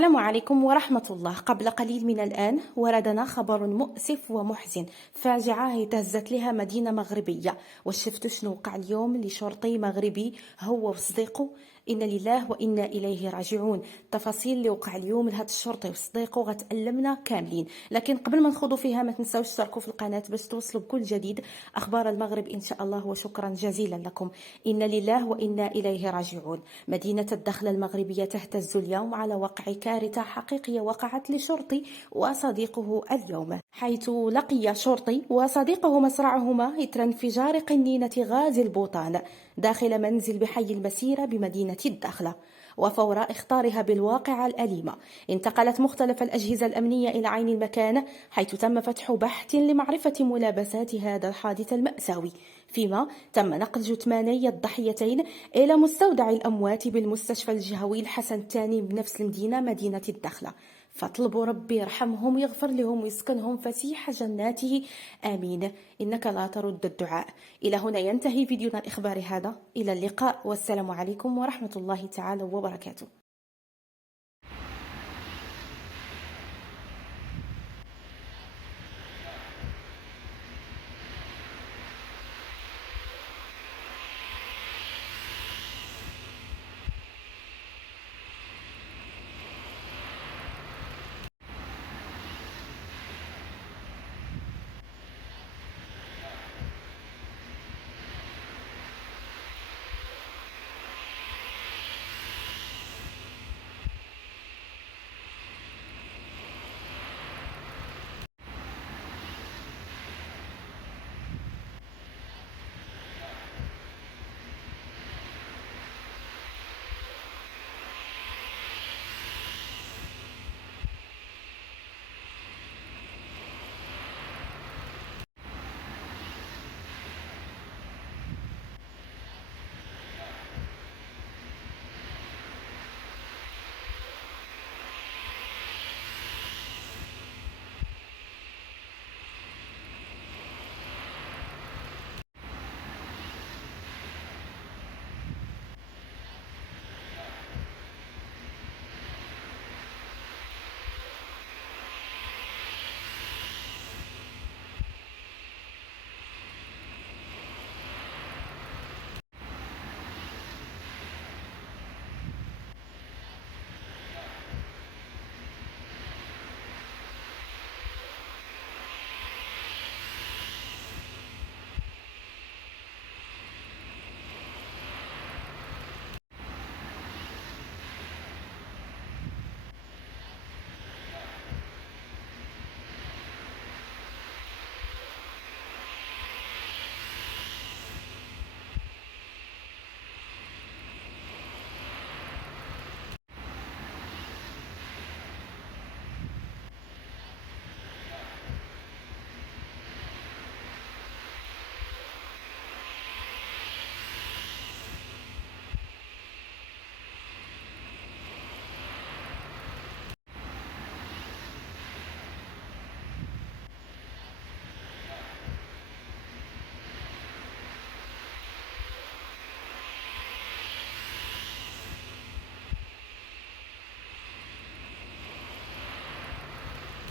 السلام عليكم ورحمة الله. قبل قليل من الآن وردنا خبر مؤسف ومحزن. فاجعة اهتزت لها مدينة مغربية. وشفتوا شنو وقع اليوم لشرطي مغربي هو وصديقه؟ إن لله وإنا إليه راجعون. التفاصيل اللي وقع اليوم لهذا الشرطي وصديقه غتألمنا كاملين، لكن قبل ما نخوضوا فيها ما تنساوش تشتركوا في القناة باش توصلوا بكل جديد أخبار المغرب إن شاء الله، وشكرا جزيلا لكم. إن لله وإنا إليه راجعون. مدينة الدخلة المغربية تهتز اليوم على وقع كارثة حقيقية وقعت لشرطي وصديقه اليوم، حيث لقي شرطي وصديقه مصرعهما إثر انفجار قنينة غاز البوتان داخل منزل بحي المسيرة بمدينة الدخلة. وفور إخطارها بالواقعة الأليمة انتقلت مختلف الأجهزة الأمنية إلى عين المكان، حيث تم فتح بحث لمعرفة ملابسات هذا الحادث المأساوي، فيما تم نقل جثماني الضحيتين إلى مستودع الأموات بالمستشفى الجهوي الحسن الثاني بنفس المدينة مدينة الدخلة. فاطلبوا ربي يرحمهم ويغفر لهم ويسكنهم فسيح جناته آمين، إنك لا ترد الدعاء. إلى هنا ينتهي فيديونا الإخباري هذا، إلى اللقاء والسلام عليكم ورحمة الله تعالى وبركاته.